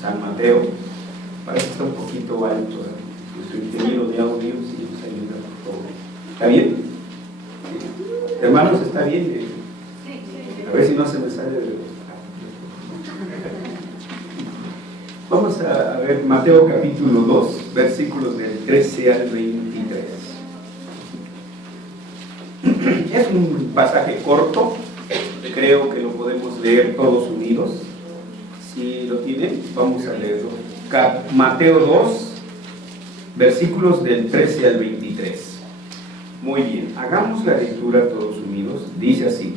San Mateo. Parece que está un poquito alto, ¿eh? Nuestro ingeniero de audio sí nos ayuda por todo. ¿Está bien? Hermanos, ¿está bien? A ver si no se me sale de... Vamos a ver Mateo capítulo 2, versículos del 13 al 23. Es un pasaje corto, creo que lo podemos leer todos unidos. Si lo tienen, vamos a leerlo. Mateo 2, versículos del 13 al 23. Muy bien, hagamos la lectura todos unidos. Dice así: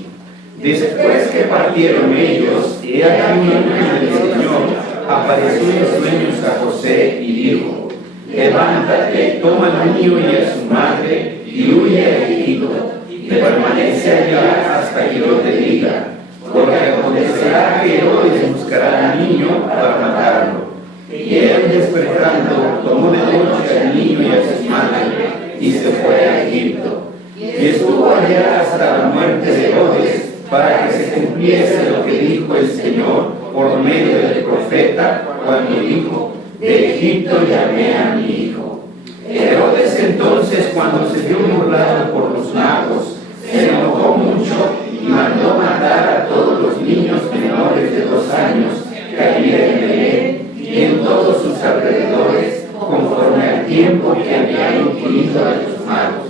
después que partieron ellos, he aquí un ángel del Señor apareció en sueños a José y dijo: levántate, toma al niño y a su madre y huye a Egipto, y permanece allá hasta que yo te diga, porque acontecerá que Herodes buscará al niño para matarlo. Y él, despertando, tomó de noche al niño y a su madre y se fue a Egipto, y estuvo allá hasta la muerte de Herodes, para que se cumpliese lo que dijo el Señor por medio del profeta, cuando dijo: de Egipto llamé a mi hijo. Herodes entonces, cuando se vio burlado por los magos, se enojó mucho y mandó matar a todos los niños menores de 2 años que había en Belén y en todos sus alrededores, conforme al tiempo que había inquirido a los magos.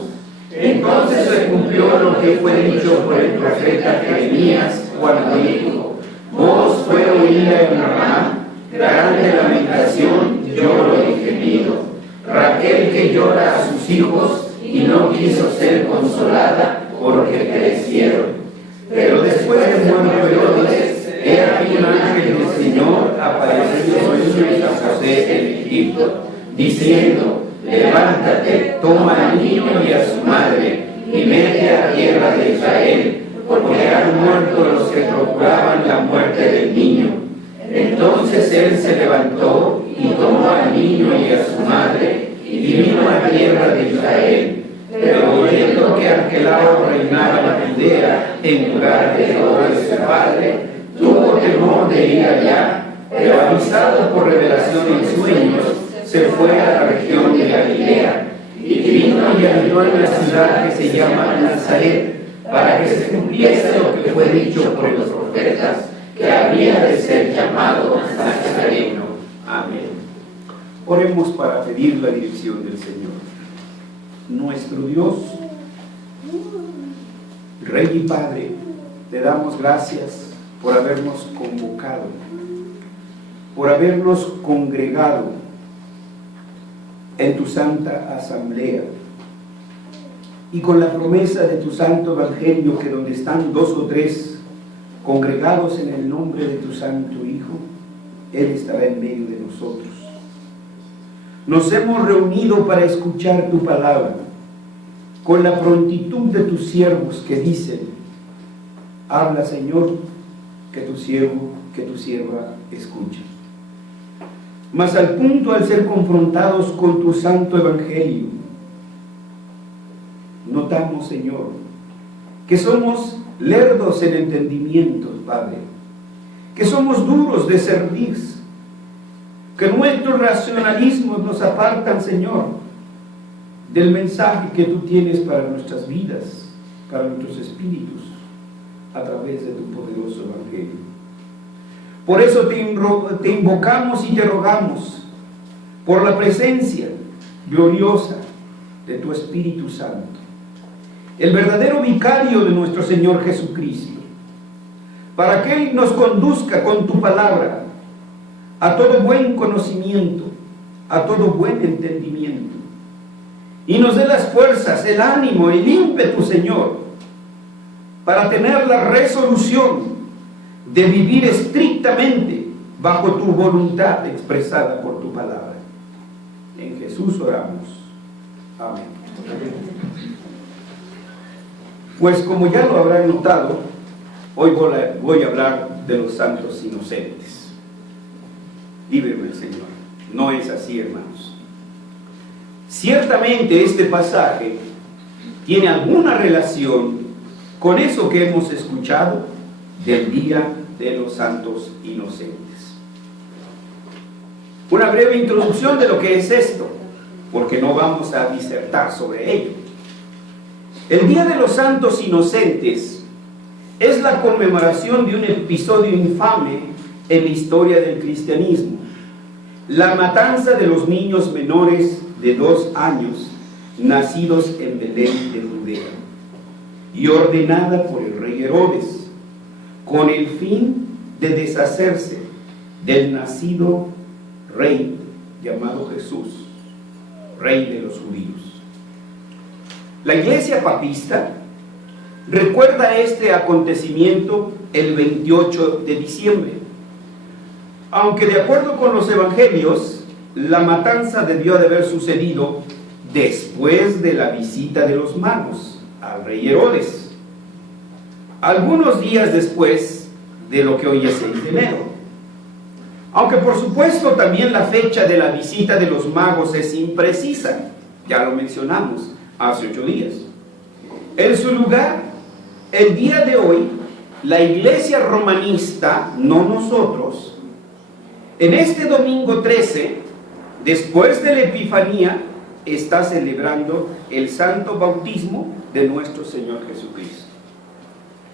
Entonces se cumplió lo que fue dicho por el profeta Jeremías, cuando dijo: voz fue oída en Ramá, grande lamentación, lloro y gemido. Raquel que llora a sus hijos y no quiso ser consolada porque perecieron. Pero después de muerto Herodes, he aquí un ángel del Señor apareció en sueños a José en Egipto, diciendo: levántate, toma al niño y a su madre, y vete a tierra de Israel, porque han muerto los que procuraban la muerte del niño. Entonces él se levantó y tomó al niño y a su madre, y vino a tierra de Israel. Pero oyendo que Arquelao reinaba en Judea en lugar de Herodes su padre, tuvo temor de ir allá, pero avisado por revelación en sueños, se fue a la región de Galilea, y vino y halló en la ciudad que se llama Nazaret, para que se cumpliese lo que fue dicho por los profetas, que había de ser llamado Nazareno. Amén. Oremos para pedir la dirección del Señor. Nuestro Dios, Rey y Padre, te damos gracias por habernos convocado, por habernos congregado en tu santa asamblea, y con la promesa de tu santo evangelio, que donde están 2 o 3 congregados en el nombre de tu santo Hijo, Él estará en medio de nosotros. Nos hemos reunido para escuchar tu palabra, con la prontitud de tus siervos que dicen: habla, Señor, que tu siervo, que tu sierva escuche. Mas al punto, al ser confrontados con tu santo evangelio, notamos, Señor, que somos lerdos en entendimiento, Padre, que somos duros de cerviz, que nuestros racionalismos nos apartan, Señor, del mensaje que tú tienes para nuestras vidas, para nuestros espíritus, a través de tu poderoso evangelio. Por eso te invocamos y te rogamos por la presencia gloriosa de tu Espíritu Santo, el verdadero vicario de nuestro Señor Jesucristo, para que Él nos conduzca con tu palabra a todo buen conocimiento, a todo buen entendimiento, y nos dé las fuerzas, el ánimo, el ímpetu, Señor, para tener la resolución de vivir estrictamente bajo tu voluntad expresada por tu palabra. En Jesús oramos. Amén. Pues como ya lo habrán notado, hoy voy a hablar de los santos inocentes. Líbreme el Señor. No es así, hermanos. Ciertamente este pasaje tiene alguna relación con eso que hemos escuchado del día de los santos inocentes. Una breve introducción de lo que es esto, porque no vamos a disertar sobre ello. El Día de los Santos Inocentes es la conmemoración de un episodio infame en la historia del cristianismo: la matanza de los niños menores de 2 años nacidos en Belén de Judea, y ordenada por el rey Herodes, con el fin de deshacerse del nacido rey llamado Jesús, rey de los judíos. La Iglesia papista recuerda este acontecimiento el 28 de diciembre, aunque de acuerdo con los evangelios, la matanza debió de haber sucedido después de la visita de los magos al rey Herodes, algunos días después de lo que hoy es 6 de enero. Aunque por supuesto también la fecha de la visita de los magos es imprecisa, ya lo mencionamos hace 8 días. En su lugar, el día de hoy, la Iglesia romanista, no nosotros, en este domingo 13, después de la Epifanía, está celebrando el santo bautismo de nuestro Señor Jesucristo.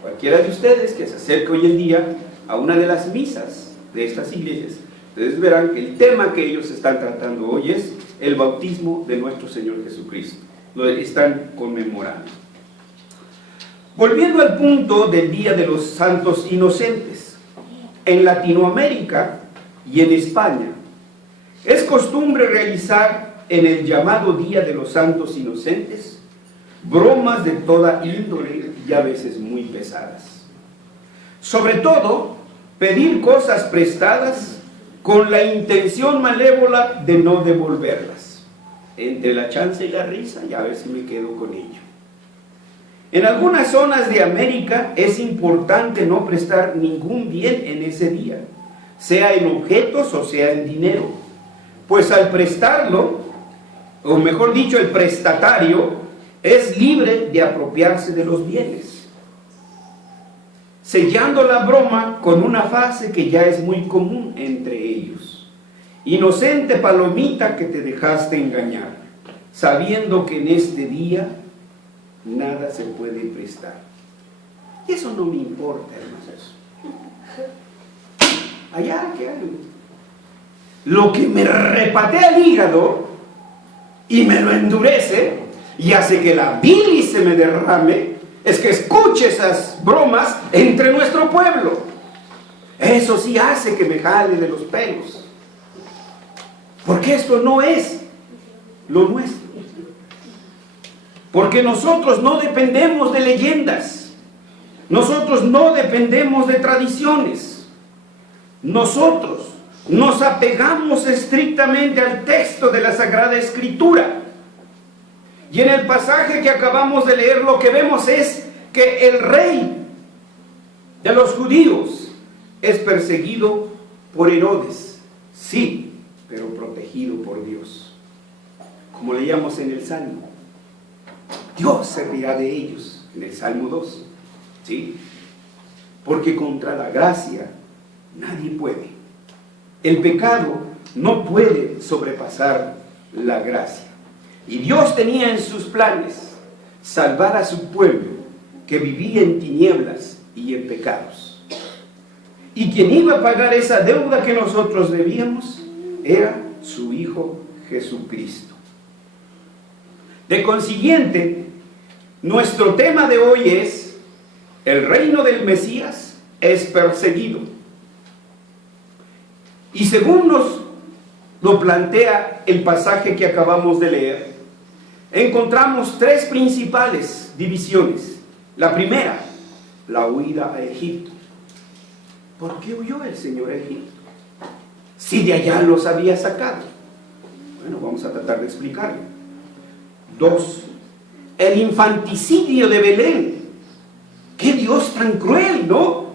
Cualquiera de ustedes que se acerque hoy en día a una de las misas de estas iglesias, ustedes verán que el tema que ellos están tratando hoy es el bautismo de nuestro Señor Jesucristo. Lo están conmemorando. Volviendo al punto del Día de los Santos Inocentes, en Latinoamérica y en España es costumbre realizar en el llamado Día de los Santos Inocentes bromas de toda índole y a veces muy pesadas. Sobre todo, pedir cosas prestadas con la intención malévola de no devolverlas. Entre la chance y la risa, ya a ver si me quedo con ello. En algunas zonas de América es importante no prestar ningún bien en ese día, sea en objetos o sea en dinero, pues al prestarlo, o mejor dicho, el prestatario es libre de apropiarse de los bienes, sellando la broma con una frase que ya es muy común entre ellos: inocente palomita que te dejaste engañar, sabiendo que en este día nada se puede prestar. Y eso no me importa, hermanos. Allá que hagan. Lo que me repatea el hígado y me lo endurece y hace que la bilis se me derrame es que escuche esas bromas entre nuestro pueblo. Eso sí hace que me jale de los pelos, porque esto no es lo nuestro. Porque nosotros no dependemos de leyendas, nosotros no dependemos de tradiciones, nosotros nos apegamos estrictamente al texto de la Sagrada Escritura. Y en el pasaje que acabamos de leer lo que vemos es que el rey de los judíos es perseguido por Herodes, sí, pero protegido por Dios. Como leíamos en el Salmo, Dios se rirá de ellos, en el Salmo 2, ¿sí? Porque contra la gracia nadie puede. El pecado no puede sobrepasar la gracia. Y Dios tenía en sus planes salvar a su pueblo que vivía en tinieblas y en pecados. Y quien iba a pagar esa deuda que nosotros debíamos era su Hijo Jesucristo. De consiguiente, nuestro tema de hoy es: el reino del Mesías es perseguido. Y según nos lo plantea el pasaje que acabamos de leer, encontramos 3 principales divisiones. La primera, la huida a Egipto. ¿Por qué huyó el Señor a Egipto si de allá los había sacado? Bueno, vamos a tratar de explicarlo. 2, el infanticidio de Belén. ¡Qué Dios tan cruel!, ¿no?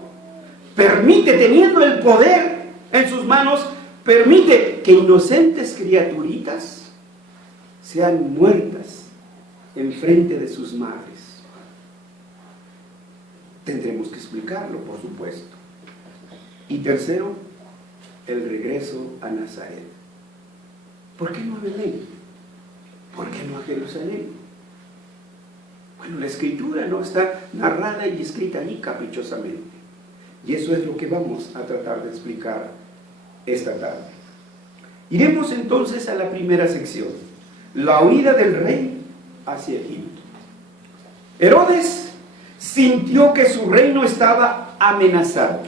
Permite, teniendo el poder en sus manos, permite que inocentes criaturitas sean muertas en frente de sus madres. Tendremos que explicarlo, por supuesto. Y tercero, el regreso a Nazaret. ¿Por qué no a Belén? ¿Por qué no a Jerusalén? Bueno, la escritura no está narrada y escrita ahí caprichosamente. Y eso es lo que vamos a tratar de explicar esta tarde. Iremos entonces a la primera sección, la huida del rey hacia Egipto. Herodes sintió que su reino estaba amenazado.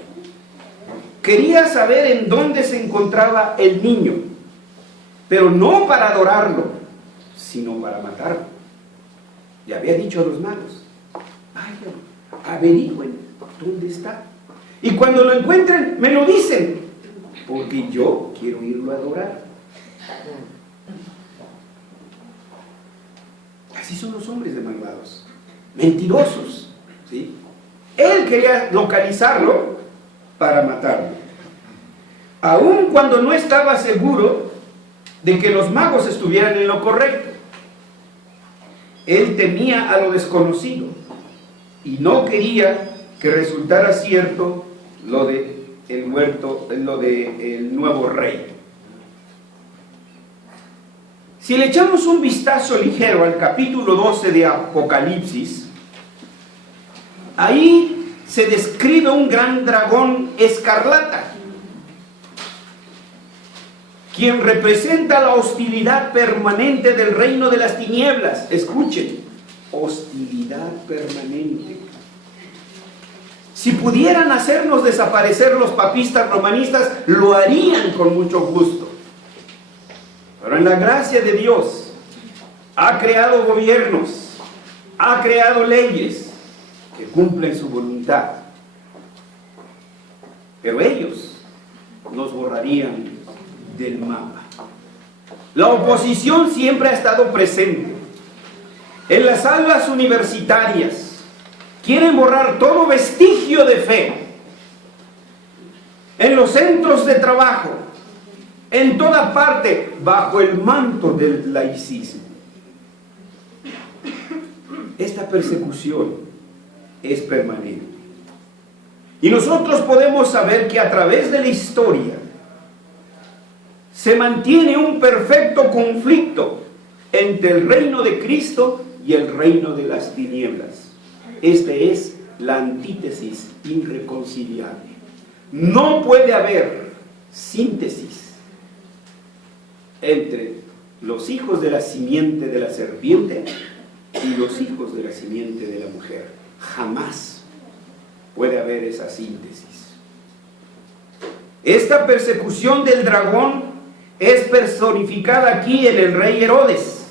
Quería saber en dónde se encontraba el niño, pero no para adorarlo, sino para matarlo. Le había dicho a los magos: vayan, averigüen dónde está, y cuando lo encuentren me lo dicen, porque yo quiero irlo a adorar. Así son los hombres de malvados, mentirosos, ¿sí? Él quería localizarlo para matarlo, aun cuando no estaba seguro de que los magos estuvieran en lo correcto. Él temía a lo desconocido y no quería que resultara cierto lo de el nuevo rey. Si le echamos un vistazo ligero al capítulo 12 de Apocalipsis, ahí se describe un gran dragón escarlata, quien representa la hostilidad permanente del reino de las tinieblas. Escuchen, hostilidad permanente. Si pudieran hacernos desaparecer los papistas romanistas, lo harían con mucho gusto. Pero en la gracia de Dios, ha creado gobiernos, ha creado leyes que cumplen su voluntad. Pero ellos nos borrarían del mapa. La oposición siempre ha estado presente. En las aulas universitarias quieren borrar todo vestigio de fe. En los centros de trabajo, en toda parte, bajo el manto del laicismo. Esta persecución es permanente. Y nosotros podemos saber que a través de la historia se mantiene un perfecto conflicto entre el reino de Cristo y el reino de las tinieblas. Esta es la antítesis irreconciliable. No puede haber síntesis entre los hijos de la simiente de la serpiente y los hijos de la simiente de la mujer. Jamás puede haber esa síntesis. Esta persecución del dragón es personificada aquí en el rey Herodes,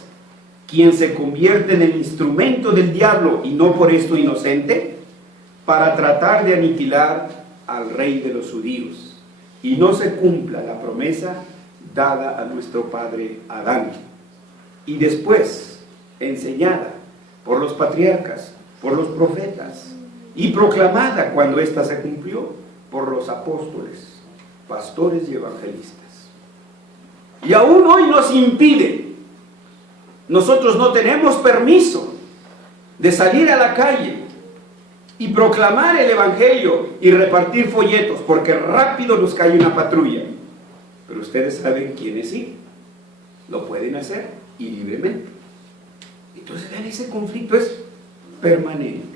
quien se convierte en el instrumento del diablo, y no por esto inocente, para tratar de aniquilar al rey de los judíos, y no se cumpla la promesa dada a nuestro padre Adán, y después enseñada por los patriarcas, por los profetas, y proclamada cuando ésta se cumplió por los apóstoles, pastores y evangelistas. Y aún hoy nos impide. Nosotros no tenemos permiso de salir a la calle y proclamar el evangelio y repartir folletos, porque rápido nos cae una patrulla. Pero ustedes saben quiénes sí lo pueden hacer, y libremente. Entonces, vean, ese conflicto es permanente.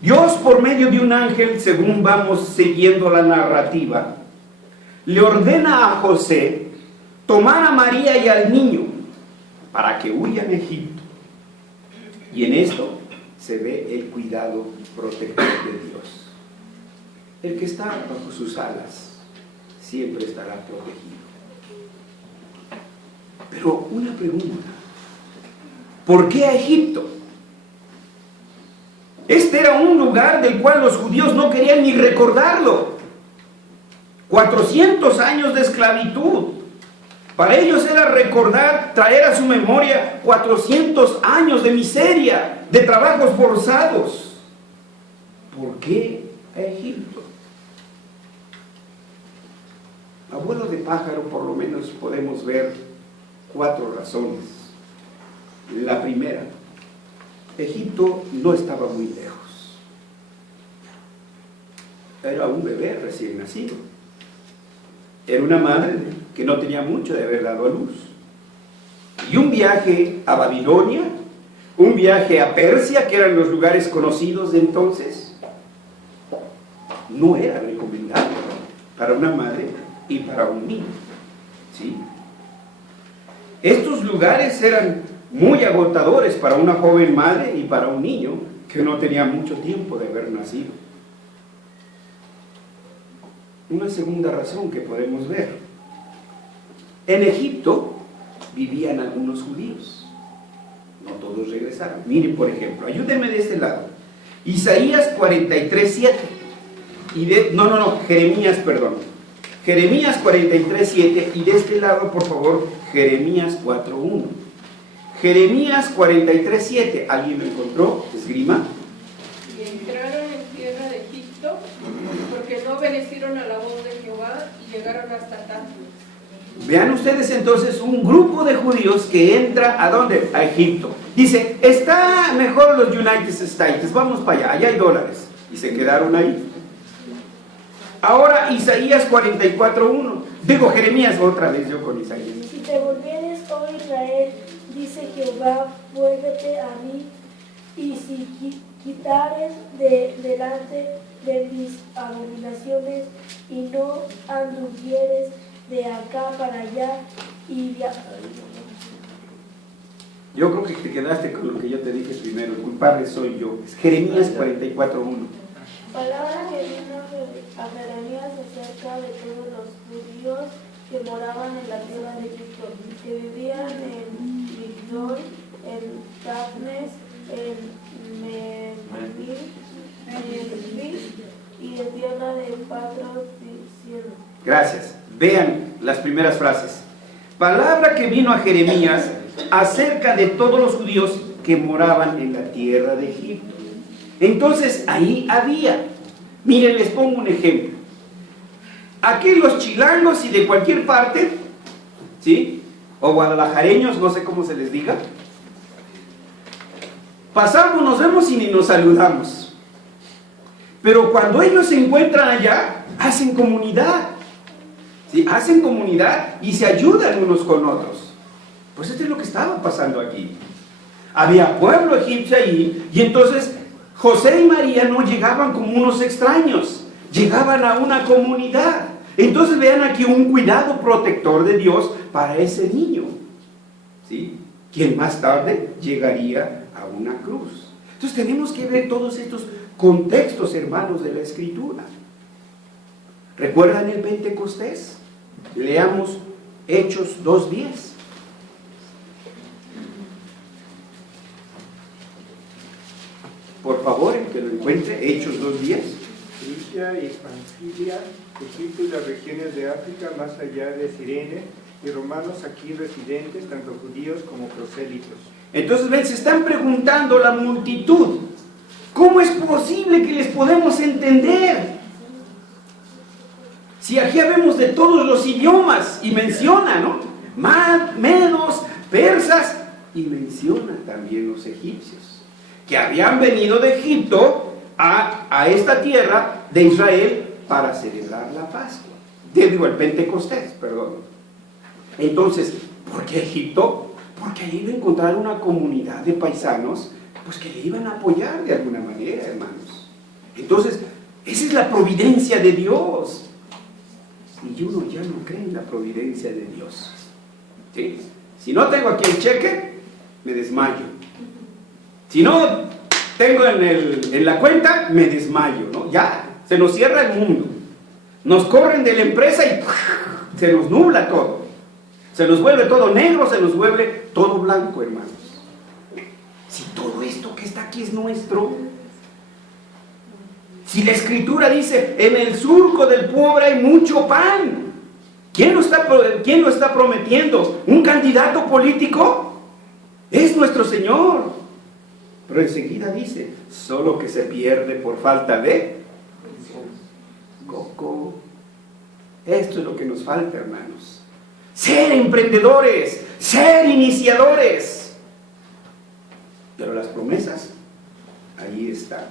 Dios, por medio de un ángel, según vamos siguiendo la narrativa, le ordena a José tomar a María y al niño para que huyan a Egipto. Y en esto se ve el cuidado protector de Dios. El que está bajo sus alas siempre estará protegido. Pero una pregunta: ¿por qué a Egipto? Este era un lugar del cual los judíos no querían ni recordarlo. 400 años de esclavitud. Para ellos era recordar, traer a su memoria 400 años de miseria, de trabajos forzados. ¿Por qué a Egipto? A vuelo de pájaro, por lo menos podemos ver 4 razones. La primera: Egipto no estaba muy lejos. era un bebé recién nacido. Era una madre que no tenía mucho de haber dado a luz. Y un viaje a Babilonia, un viaje a Persia, que eran los lugares conocidos de entonces, no era recomendable para una madre y para un niño, ¿sí? Estos lugares eran muy agotadores para una joven madre y para un niño que no tenía mucho tiempo de haber nacido. Una segunda razón que podemos ver: en Egipto vivían algunos judíos, no todos regresaron. Miren, por ejemplo, ayúdenme de este lado, Isaías 43:7 Jeremías 43:7, y de este lado, por favor, Jeremías 4:1. Jeremías 43:7, ¿alguien lo encontró? Esgrima. Y entraron en tierra de Egipto, porque no obedecieron a la voz de Jehová y llegaron hasta Táfnis. Vean ustedes entonces un grupo de judíos que entra ¿a dónde? A Egipto. Dice, está mejor los United States, vamos para allá hay dólares. Y se quedaron ahí. Ahora Isaías 44:1. Digo Jeremías otra vez, yo con Isaías. Si te volvieres, oh Israel, dice Jehová, vuélvete a mí, y si quitares delante de mis abominaciones, y no anduvieres de acá para allá, Yo creo que te quedaste con lo que yo te dije primero, el culpable soy yo. Es Jeremías 44:1. Palabra que vino a Jeremías acerca de todos los judíos que moraban en la tierra de Egipto, que vivían en Migdol, en Táfnis, en Memanil, en Ris y en tierra de Patros, diciendo. Gracias. Vean las primeras frases. Palabra que vino a Jeremías acerca de todos los judíos que moraban en la tierra de Egipto. Entonces ahí había, miren, les pongo un ejemplo. Aquí los chilangos y de cualquier parte, ¿sí? O guadalajareños, no sé cómo se les diga, pasamos, nos vemos y ni nos saludamos. Pero cuando ellos se encuentran allá, hacen comunidad, ¿sí? Hacen comunidad y se ayudan unos con otros. Pues esto es lo que estaba pasando aquí. Había pueblo egipcio ahí, y entonces José y María no llegaban como unos extraños, llegaban a una comunidad. Entonces vean aquí un cuidado protector de Dios para ese niño, ¿sí? Quien más tarde llegaría a una cruz. Entonces tenemos que ver todos estos contextos, hermanos, de la Escritura. ¿Recuerdan el Pentecostés? Leamos Hechos 2:10. Por favor, el que lo encuentre, Hechos 2:10. Frigia y Panfilia, Egipto y las regiones de África más allá de Cirene, y romanos aquí residentes, tanto judíos como prosélitos. Entonces, ven, se están preguntando la multitud, ¿cómo es posible que les podemos entender? Si aquí habemos de todos los idiomas, y menciona, ¿no? Medos, persas, y menciona también los egipcios, que habían venido de Egipto a esta tierra de Israel para celebrar la Pascua. Digo, el Pentecostés, perdón. Entonces, ¿por qué Egipto? Porque ahí iba a encontrar una comunidad de paisanos, pues que le iban a apoyar de alguna manera, hermanos. Entonces, esa es la providencia de Dios. Y uno ya no cree en la providencia de Dios, ¿sí? Si no tengo aquí el cheque, me desmayo. Si no tengo en la cuenta, me desmayo, ¿no? Ya, se nos cierra el mundo. Nos corren de la empresa y se nos nubla todo. Se nos vuelve todo negro, se nos vuelve todo blanco, hermanos. Si todo esto que está aquí es nuestro, si la Escritura dice, en el surco del pobre hay mucho pan, ¿quién lo está prometiendo? ¿Un candidato político? Es nuestro Señor. Pero enseguida dice, solo que se pierde por falta de coco. Esto es lo que nos falta, hermanos. Ser emprendedores, ser iniciadores. Pero las promesas, ahí están.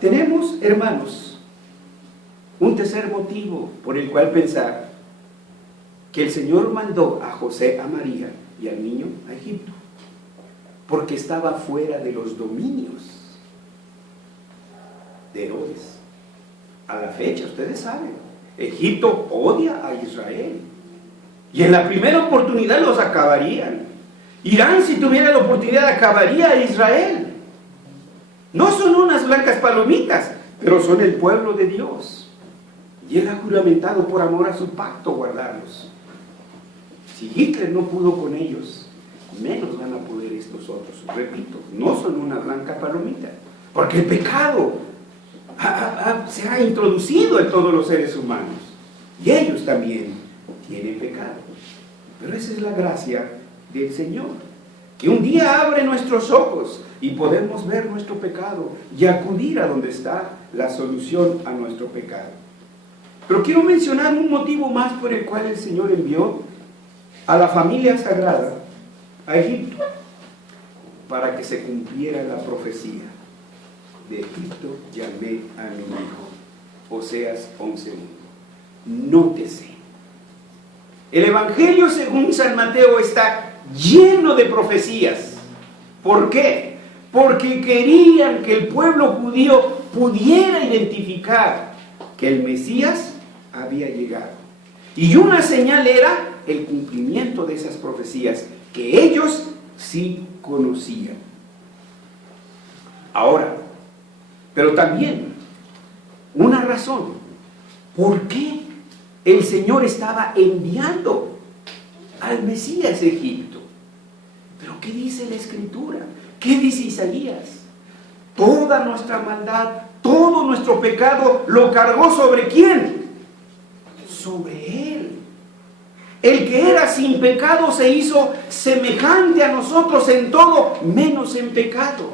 Tenemos, hermanos, un tercer motivo por el cual pensar que el Señor mandó a José, a María y al niño a Egipto, porque estaba fuera de los dominios de Herodes. A la fecha, ustedes saben, Egipto odia a Israel, y en la primera oportunidad los acabarían. Irán, si tuviera la oportunidad, acabaría a Israel. No son unas blancas palomitas, pero son el pueblo de Dios, y Él ha juramentado por amor a su pacto guardarlos. Si Hitler no pudo con ellos, menos van a poder estos otros. Repito, no son una blanca palomita, porque el pecado se ha introducido en todos los seres humanos, y ellos también tienen pecado. Pero esa es la gracia del Señor, que un día abre nuestros ojos y podemos ver nuestro pecado y acudir a donde está la solución a nuestro pecado. Pero quiero mencionar un motivo más por el cual el Señor envió a la familia sagrada a Egipto, para que se cumpliera la profecía: de Egipto llamé a mi hijo. Oseas 11:1. Nótese, el Evangelio según San Mateo está lleno de profecías. ¿Por qué? Porque querían que el pueblo judío pudiera identificar que el Mesías había llegado. Y una señal era el cumplimiento de esas profecías que ellos sí conocían. Ahora, pero también una razón por qué el Señor estaba enviando al Mesías a Egipto. Pero ¿qué dice la Escritura? ¿Qué dice Isaías? Toda nuestra maldad, todo nuestro pecado lo cargó ¿sobre quién? Sobre Él. El que era sin pecado se hizo semejante a nosotros en todo, menos en pecado.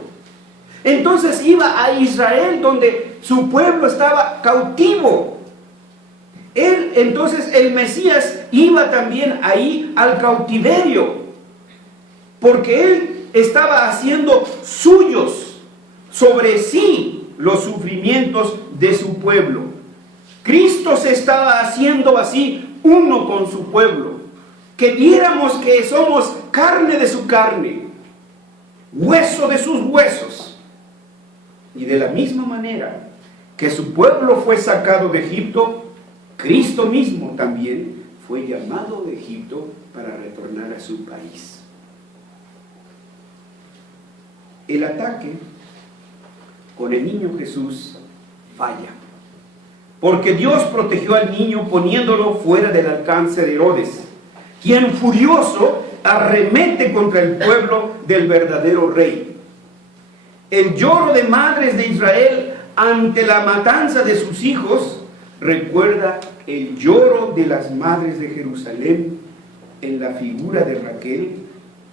Entonces iba a Israel, donde su pueblo estaba cautivo. Entonces el Mesías iba también ahí al cautiverio, porque Él estaba haciendo suyos sobre sí los sufrimientos de su pueblo. Cristo se estaba haciendo así uno con su pueblo, que viéramos que somos carne de su carne, hueso de sus huesos. Y de la misma manera que su pueblo fue sacado de Egipto, Cristo mismo también fue llamado de Egipto para retornar a su país. El ataque con el niño Jesús falla, porque Dios protegió al niño poniéndolo fuera del alcance de Herodes, quien furioso arremete contra el pueblo del verdadero rey. El lloro de madres de Israel ante la matanza de sus hijos recuerda el lloro de las madres de Jerusalén en la figura de Raquel,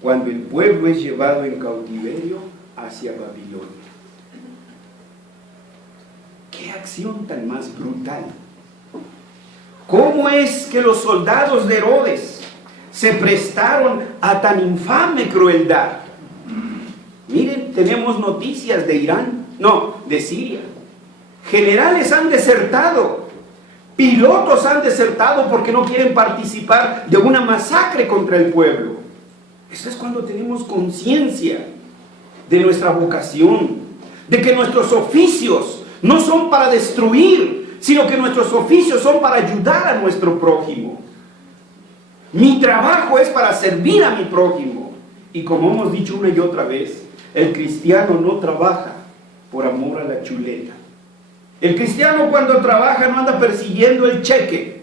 cuando el pueblo es llevado en cautiverio hacia Babilonia. ¡Qué acción tan más brutal! ¿Cómo es que los soldados de Herodes se prestaron a tan infame crueldad? Miren, tenemos noticias de Irán, de Siria. Generales han desertado, pilotos han desertado porque no quieren participar de una masacre contra el pueblo. Eso es cuando tenemos conciencia de nuestra vocación, de que nuestros oficios no son para destruir, sino que nuestros oficios son para ayudar a nuestro prójimo. Mi trabajo es para servir a mi prójimo. Y como hemos dicho una y otra vez, el cristiano no trabaja por amor a la chuleta. El cristiano cuando trabaja no anda persiguiendo el cheque.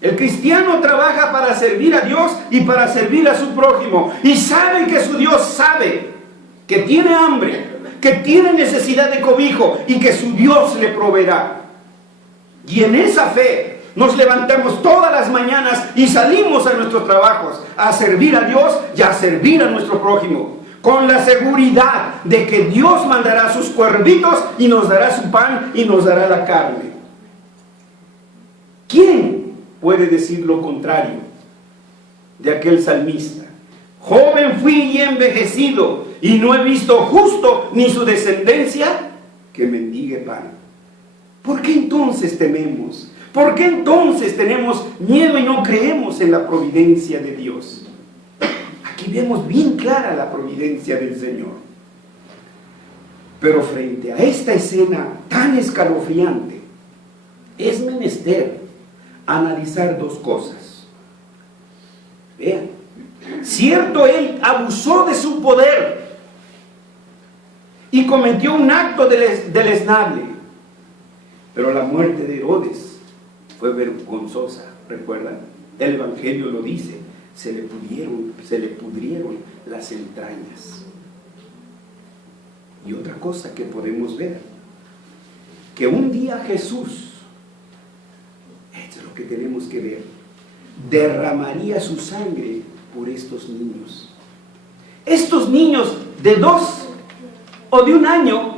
El cristiano trabaja para servir a Dios y para servir a su prójimo. Y sabe que su Dios sabe que tiene hambre, que tiene necesidad de cobijo y que su Dios le proveerá. Y en esa fe nos levantamos todas las mañanas y salimos a nuestros trabajos a servir a Dios y a servir a nuestro prójimo, con la seguridad de que Dios mandará sus cuervitos y nos dará su pan y nos dará la carne. ¿Quién puede decir lo contrario de aquel salmista? Joven fui y envejecido, y no he visto justo ni su descendencia que mendigue pan. ¿Por qué entonces tememos? ¿Por qué entonces tenemos miedo y no creemos en la providencia de Dios? Aquí vemos bien clara la providencia del Señor. Pero frente a esta escena tan escalofriante, es menester analizar dos cosas. Vean, cierto, él abusó de su poder y cometió un acto deleznable, pero la muerte de Herodes fue vergonzosa. ¿Recuerdan? El Evangelio lo dice, se le pudrieron las entrañas. Y otra cosa que podemos ver, que un día Jesús, esto es lo que tenemos que ver, derramaría su sangre por estos niños. Estos niños de 2 o de 1 año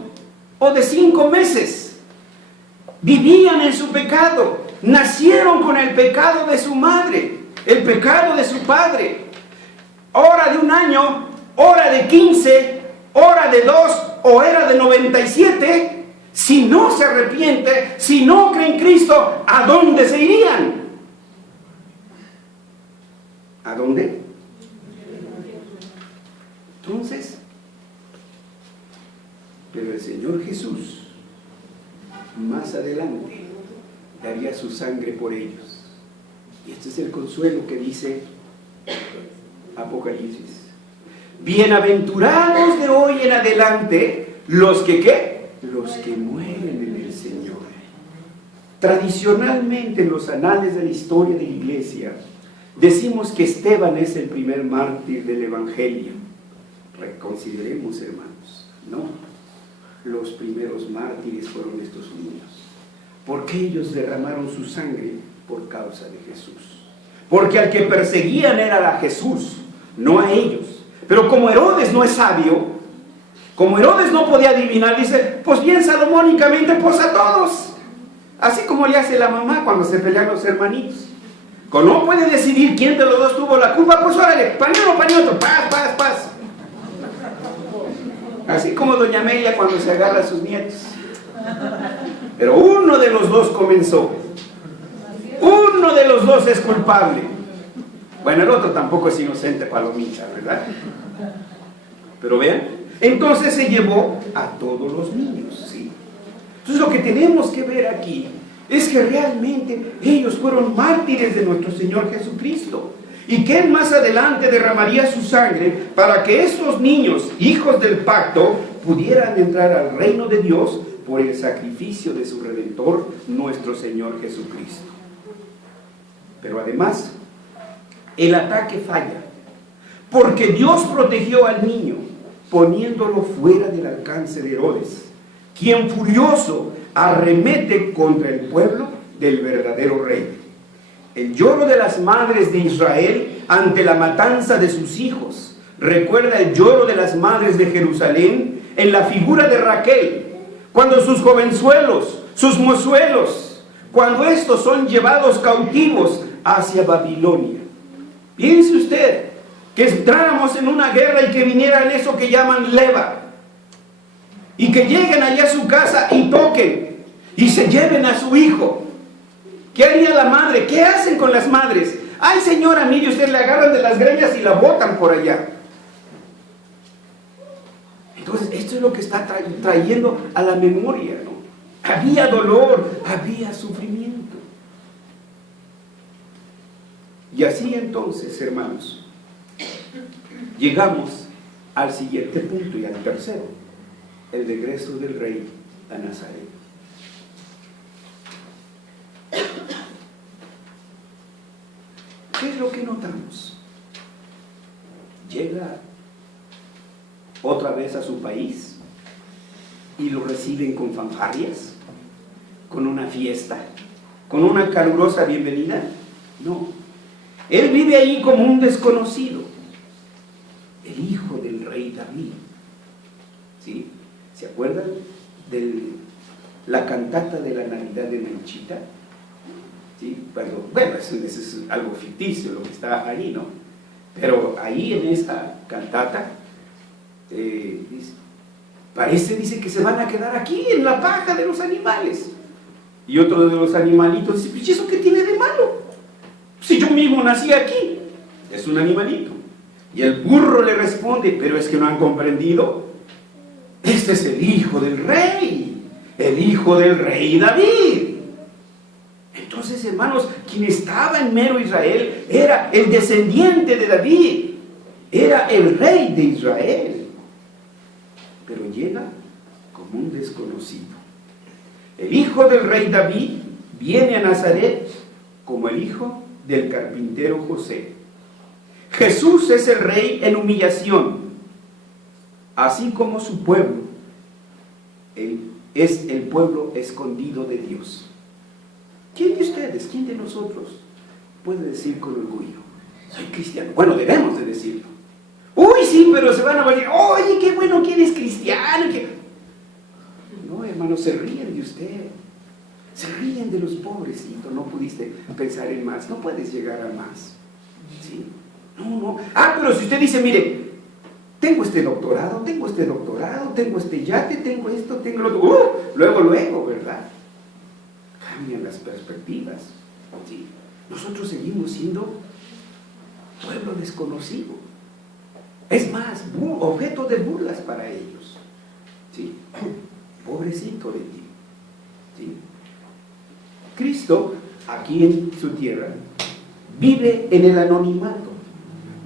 o de 5 meses vivían en su pecado, nacieron con el pecado de su madre, el pecado de su padre. Hora de 1 año, hora de 15, hora de 2 o era de 97, si no se arrepiente, si no cree en Cristo, ¿a dónde se irían? ¿A dónde? Entonces, pero el Señor Jesús más adelante daría su sangre por ellos. Y este es el consuelo que dice Apocalipsis. Bienaventurados de hoy en adelante los que ¿qué? Los que mueren en el Señor. Tradicionalmente en los anales de la historia de la iglesia decimos que Esteban es el primer mártir del Evangelio. Reconsideremos, hermanos, no, los primeros mártires fueron estos niños, porque ellos derramaron su sangre por causa de Jesús, porque al que perseguían era a Jesús, no a ellos. Pero como Herodes no es sabio, como Herodes no podía adivinar, dice, pues bien salomónicamente, pues a todos. Así como le hace la mamá cuando se pelean los hermanitos. Como no puede decidir quién de los dos tuvo la culpa, pues órale, pañuelo, pañuelo, paz. Así como doña Amelia cuando se agarra a sus nietos. Pero uno de los dos comenzó. Uno de los dos es culpable. Bueno, el otro tampoco es inocente, palomita, ¿verdad? Pero vean, entonces se llevó a todos los niños, ¿sí? Entonces lo que tenemos que ver aquí es que realmente ellos fueron mártires de nuestro Señor Jesucristo, y que Él más adelante derramaría su sangre para que estos niños, hijos del pacto, pudieran entrar al reino de Dios por el sacrificio de su Redentor, nuestro Señor Jesucristo. Pero además, el ataque falla, porque Dios protegió al niño, poniéndolo fuera del alcance de Herodes, quien furioso arremete contra el pueblo del verdadero rey. El lloro de las madres de Israel ante la matanza de sus hijos recuerda el lloro de las madres de Jerusalén en la figura de Raquel, cuando sus jovenzuelos, sus mozuelos, cuando estos son llevados cautivos hacia Babilonia. Piense usted que entráramos en una guerra y que vinieran eso que llaman leva, y que lleguen allá a su casa y toquen y se lleven a su hijo. ¿Qué haría la madre? ¿Qué hacen con las madres? Ay, señora, mire usted, le agarran de las greñas y la botan por allá. Entonces, esto es lo que está trayendo a la memoria, ¿no? Había dolor, había sufrimiento. Y así entonces, hermanos, llegamos al siguiente punto y al tercero, el regreso del rey a Nazaret. ¿Qué es lo que notamos? Llega otra vez a su país y lo reciben con fanfarrias, con una fiesta, con una calurosa bienvenida. No, él vive ahí como un desconocido, el hijo del rey David. ¿Sí? ¿Se acuerdan de la cantata de la Navidad de Menchita? ¿Sí? Bueno, eso es algo ficticio lo que está ahí, ¿no? Pero ahí en esta cantata dice que se van a quedar aquí en la paja de los animales. Y otro de los animalitos dice, ¿y eso qué tiene de malo? Si yo mismo nací aquí, es un animalito. Y el burro le responde, pero es que no han comprendido. Este es el hijo del rey David. Entonces, hermanos, quien estaba en mero Israel era el descendiente de David, era el rey de Israel. Pero llega como un desconocido. El hijo del rey David viene a Nazaret como el hijo del carpintero José. Jesús es el rey en humillación, así como su pueblo es el pueblo escondido de Dios. ¿Quién de ustedes, quién de nosotros puede decir con orgullo, soy cristiano? Bueno, debemos de decirlo. Uy, sí, pero se van a decir, oye, qué bueno que eres cristiano. No, hermanos, se ríen de usted. Se ríen de los pobrecitos. No pudiste pensar en más. No puedes llegar a más. ¿Sí? No. Pero si usted dice, mire, tengo este doctorado, tengo este yate, tengo esto, tengo lo otro. Luego, ¿verdad? Cambian las perspectivas. ¿Sí? Nosotros seguimos siendo pueblo desconocido. Es más, objeto de burlas para ellos. ¿Sí? Pobrecito de ti. ¿Sí? Cristo, aquí en su tierra, vive en el anonimato,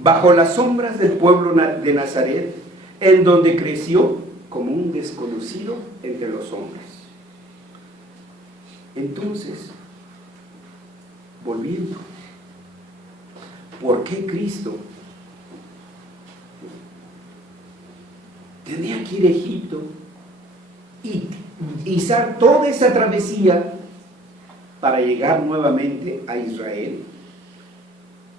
bajo las sombras del pueblo de Nazaret, en donde creció como un desconocido entre los hombres. Entonces, volviendo, ¿por qué Cristo tenía que ir a Egipto y izar toda esa travesía para llegar nuevamente a Israel?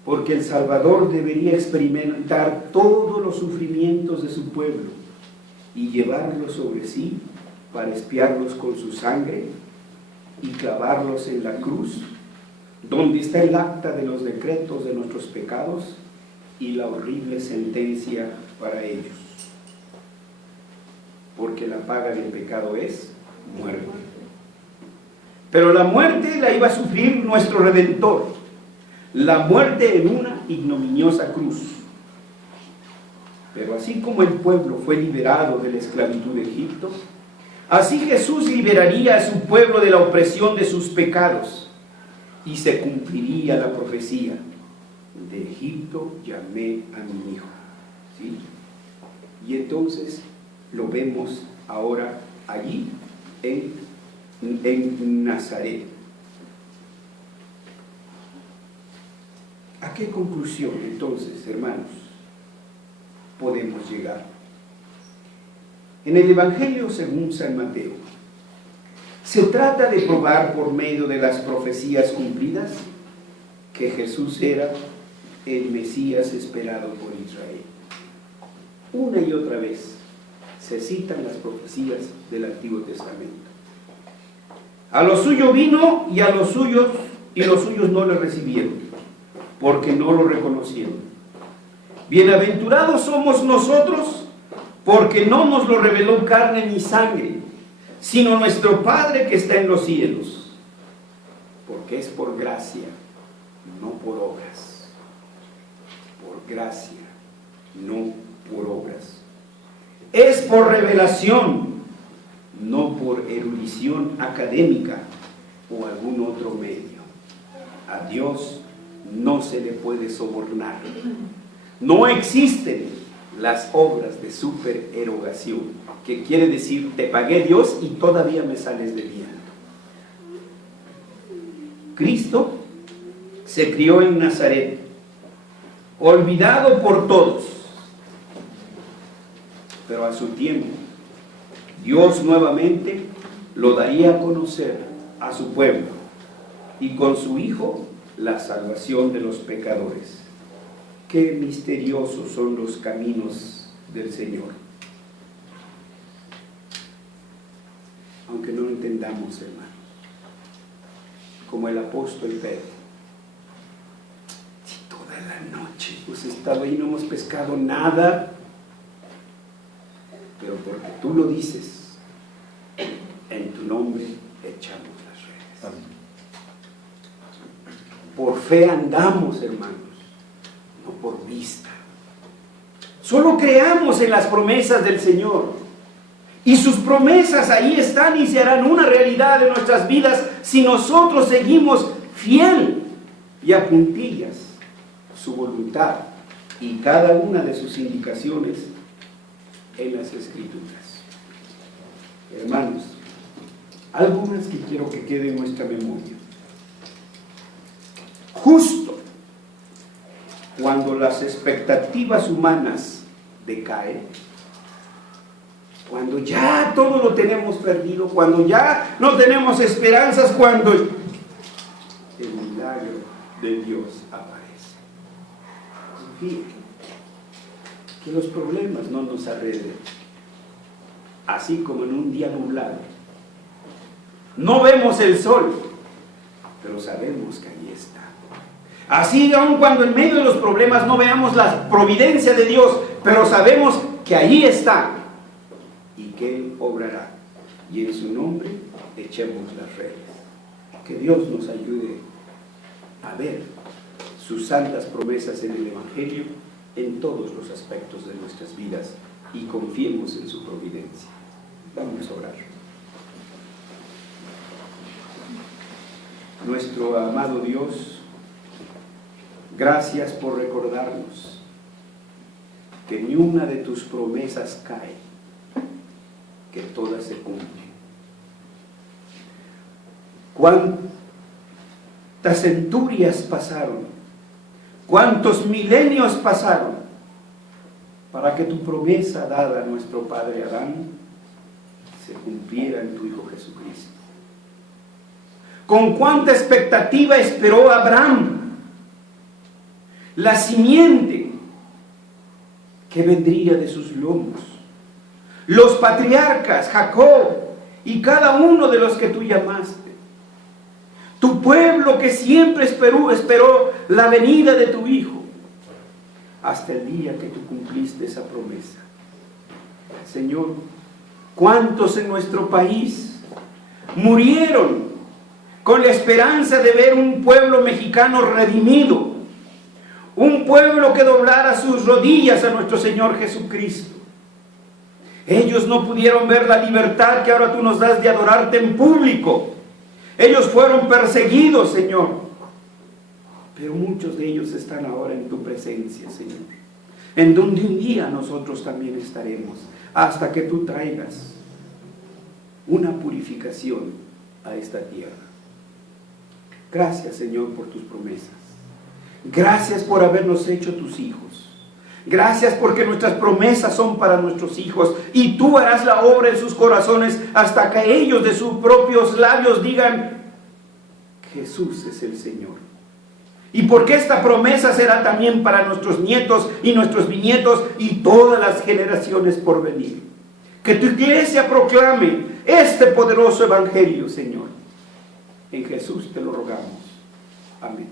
Porque el Salvador debería experimentar todos los sufrimientos de su pueblo y llevarlos sobre sí para expiarlos con su sangre y clavarlos en la cruz, donde está el acta de los decretos de nuestros pecados y la horrible sentencia para ellos. Porque la paga del pecado es muerte. Pero la muerte la iba a sufrir nuestro Redentor, la muerte en una ignominiosa cruz. Pero así como el pueblo fue liberado de la esclavitud de Egipto, así Jesús liberaría a su pueblo de la opresión de sus pecados, y se cumpliría la profecía: de Egipto llamé a mi hijo. ¿Sí? Y entonces lo vemos ahora allí en Nazaret. ¿A qué conclusión entonces, hermanos, podemos llegar? En el Evangelio según San Mateo, se trata de probar por medio de las profecías cumplidas que Jesús era el Mesías esperado por Israel. Una y otra vez se citan las profecías del Antiguo Testamento. A lo suyo vino y los suyos no le recibieron, porque no lo reconocieron. Bienaventurados somos nosotros, porque no nos lo reveló carne ni sangre, sino nuestro Padre que está en los cielos. Porque es por gracia, no por obras. Por gracia, no por obras. Es por revelación, no por erudición académica o algún otro medio. A Dios no se le puede sobornar. No existen las obras de supererogación, que quiere decir, te pagué Dios y todavía me sales debiendo. Cristo se crió en Nazaret, olvidado por todos, pero a su tiempo Dios nuevamente lo daría a conocer a su pueblo, y con su Hijo la salvación de los pecadores. Qué misteriosos son los caminos del Señor. Aunque no lo entendamos, hermanos, como el apóstol Pedro. Si toda la noche hemos estado ahí, no hemos pescado nada, pero porque tú lo dices, en tu nombre echamos las redes. Por fe andamos, hermanos, no por vista. Solo creamos en las promesas del Señor. Y sus promesas ahí están y se harán una realidad en nuestras vidas si nosotros seguimos fiel y a puntillas su voluntad y cada una de sus indicaciones en las Escrituras. Hermanos, algo más que quiero que quede en nuestra memoria. Justo cuando las expectativas humanas decaen, cuando ya todo lo tenemos perdido, cuando ya no tenemos esperanzas, cuando el milagro de Dios aparece. Confíe que los problemas no nos arreden, así como en un día nublado. No vemos el sol, pero sabemos que allí está. Así, aun cuando en medio de los problemas no veamos la providencia de Dios, pero sabemos que allí está y que Él obrará. Y en su nombre echemos las redes. Que Dios nos ayude a ver sus santas promesas en el Evangelio en todos los aspectos de nuestras vidas y confiemos en su providencia. Vamos a orar. Nuestro amado Dios, gracias por recordarnos que ni una de tus promesas cae, que todas se cumplen. ¿Cuántas centurias pasaron? ¿Cuántos milenios pasaron para que tu promesa dada a nuestro padre Adán se cumpliera en tu Hijo Jesucristo? ¿Con cuánta expectativa esperó Abraham la simiente que vendría de sus lomos? Los patriarcas, Jacob y cada uno de los que tú llamaste. Tu pueblo que siempre esperó la venida de tu Hijo, hasta el día que tú cumpliste esa promesa. Señor, ¿cuántos en nuestro país murieron con la esperanza de ver un pueblo mexicano redimido? Un pueblo que doblara sus rodillas a nuestro Señor Jesucristo. Ellos no pudieron ver la libertad que ahora tú nos das de adorarte en público. Ellos fueron perseguidos, Señor. Pero muchos de ellos están ahora en tu presencia, Señor. En donde un día nosotros también estaremos, hasta que tú traigas una purificación a esta tierra. Gracias, Señor, por tus promesas. Gracias por habernos hecho tus hijos. Gracias porque nuestras promesas son para nuestros hijos y tú harás la obra en sus corazones hasta que ellos de sus propios labios digan: Jesús es el Señor. Y porque esta promesa será también para nuestros nietos y nuestros bisnietos y todas las generaciones por venir. Que tu iglesia proclame este poderoso evangelio, Señor. En Jesús te lo rogamos. Amén.